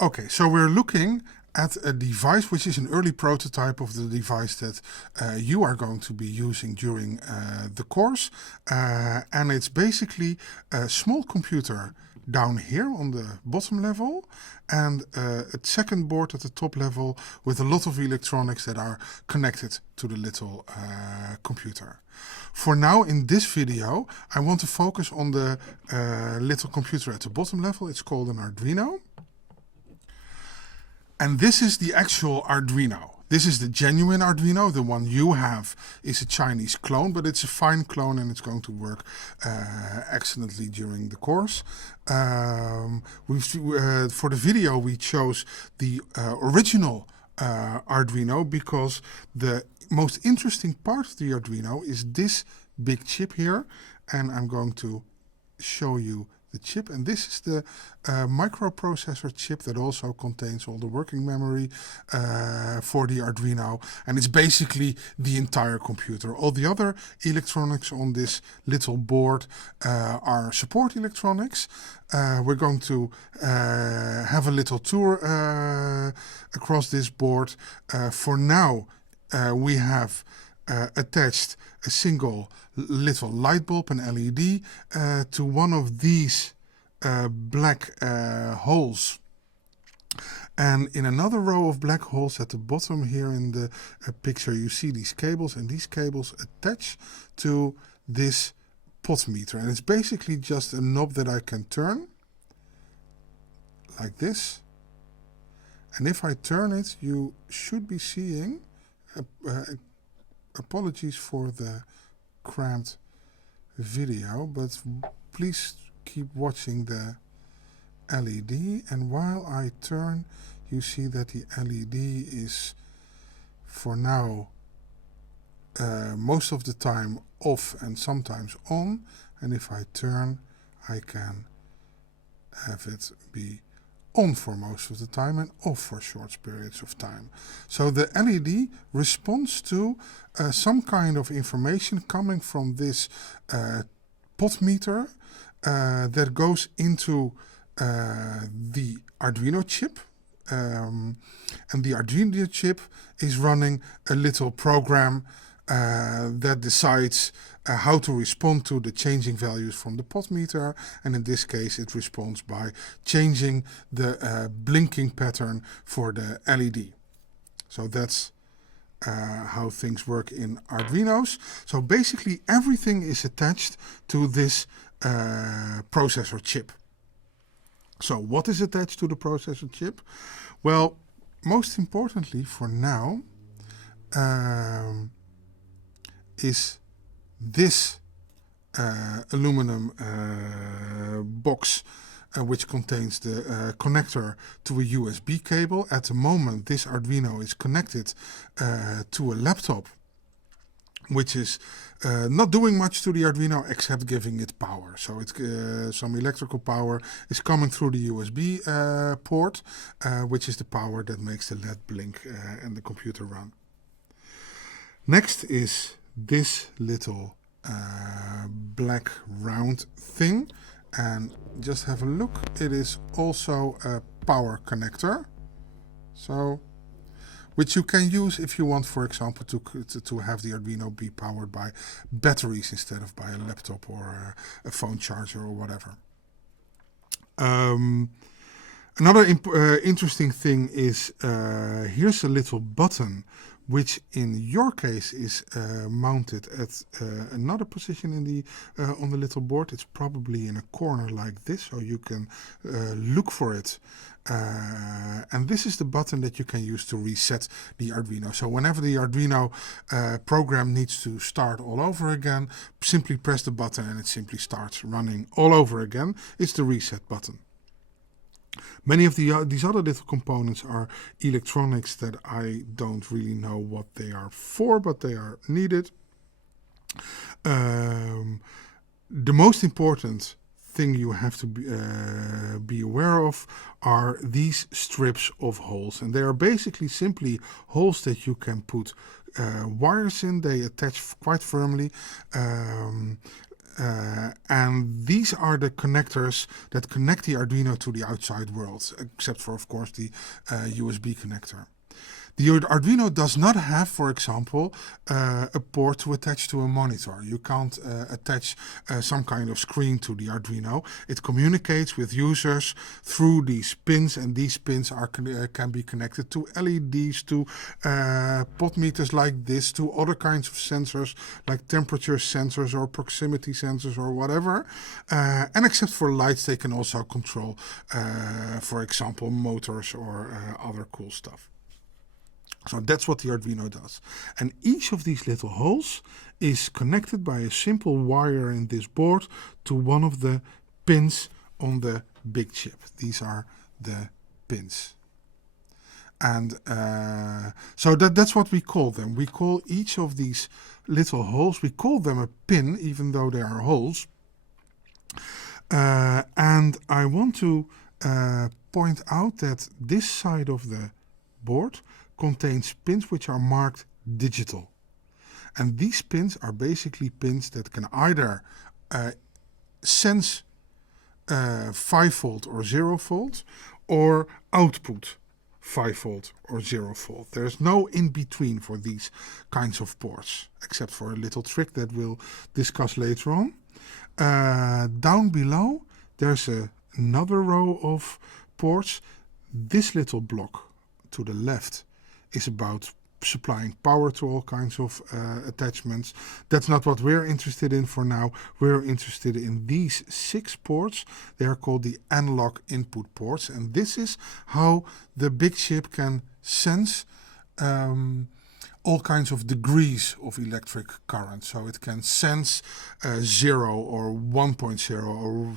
Okay, so we're looking at a device which is an early prototype of the device that you are going to be using during the course. And it's basically a small computer down here on the bottom level and a second board at the top level with a lot of electronics that are connected to the little computer. For now, in this video, I want to focus on the little computer at the bottom level. It's called an Arduino. And this is the actual Arduino. This is the genuine Arduino. The one you have is a Chinese clone, but it's a fine clone and it's going to work excellently during the course. For the video, we chose the original Arduino because the most interesting part of the Arduino is this big chip here. And I'm going to show you the chip, and this is the microprocessor chip that also contains all the working memory for the Arduino, and it's basically the entire computer. All the other electronics on this little board are support electronics. We're going to have a little tour across this board. For now, we have attached a single little light bulb, an LED, to one of these black holes. And in another row of black holes at the bottom here in the picture, you see these cables, and these cables attach to this pot meter. And it's basically just a knob that I can turn like this. And if I turn it, you should be seeing apologies for the cramped video, but please keep watching the LED, and while I turn, you see that the LED is for now most of the time off and sometimes on, and if I turn, I can have it be on for most of the time and off for short periods of time. So the LED responds to some kind of information coming from this pot meter that goes into the Arduino chip. And the Arduino chip is running a little program that decides how to respond to the changing values from the pot meter, and in this case it responds by changing the blinking pattern for the LED. So that's how things work in Arduinos. So basically everything is attached to this processor chip. So what is attached to the processor chip? Well, most importantly for now is this aluminum box which contains the connector to a USB cable. At the moment, this Arduino is connected to a laptop, which is not doing much to the Arduino except giving it power. So it's some electrical power is coming through the USB port, which is the power that makes the LED blink and the computer run. Next is this little black round thing, and just have a look, it is also a power connector, so which you can use if you want, for example, to have the Arduino be powered by batteries instead of by a laptop or a phone charger or whatever. Another interesting thing is here's a little button which in your case is mounted at another position in the on the little board. It's probably in a corner like this, so you can look for it. And this is the button that you can use to reset the Arduino. So whenever the Arduino program needs to start all over again, simply press the button and it simply starts running all over again. It's the reset button. Many of these other little components are electronics that I don't really know what they are for, but they are needed. The most important thing you have to be aware of are these strips of holes, and they are basically simply holes that you can put wires in. They attach quite firmly. And these are the connectors that connect the Arduino to the outside world, except for, of course, the USB connector. The Arduino does not have, for example, a port to attach to a monitor. You can't attach some kind of screen to the Arduino. It communicates with users through these pins, and these pins can be connected to LEDs, to pot meters like this, to other kinds of sensors like temperature sensors or proximity sensors or whatever. And except for lights, they can also control, for example, motors or other cool stuff. So that's what the Arduino does. And each of these little holes is connected by a simple wire in this board to one of the pins on the big chip. These are the pins. And so that's what we call them. We call each of these little holes, we call them a pin, even though they are holes. And I want to point out that this side of the board contains pins which are marked digital. And these pins are basically pins that can either sense 5 volt or 0 volt or output 5 volt or 0 volt. There's no in between for these kinds of ports, except for a little trick that we'll discuss later on. Down below there's another row of ports. This little block to the left is about supplying power to all kinds of attachments. That's not what we're interested in for now. We're interested in these 6 ports. They are called the analog input ports, and this is how the big chip can sense all kinds of degrees of electric current. So it can sense 0 or 1.0 or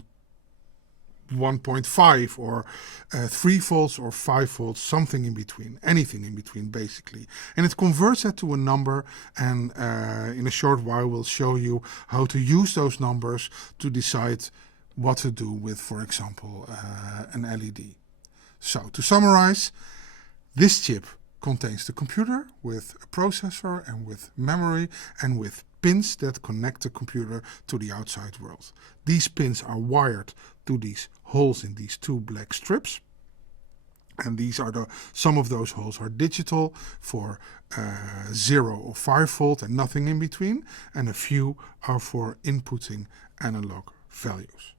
1.5 or 3 volts or 5 volts, something in between, anything in between basically. And it converts that to a number, and in a short while we'll show you how to use those numbers to decide what to do with, for example, an LED. So to summarize, this chip contains the computer with a processor and with memory and with pins that connect the computer to the outside world. These pins are wired to these holes in these 2 black strips, and these are some of those holes are digital for 0 or 5 volt and nothing in between, and a few are for inputting analog values.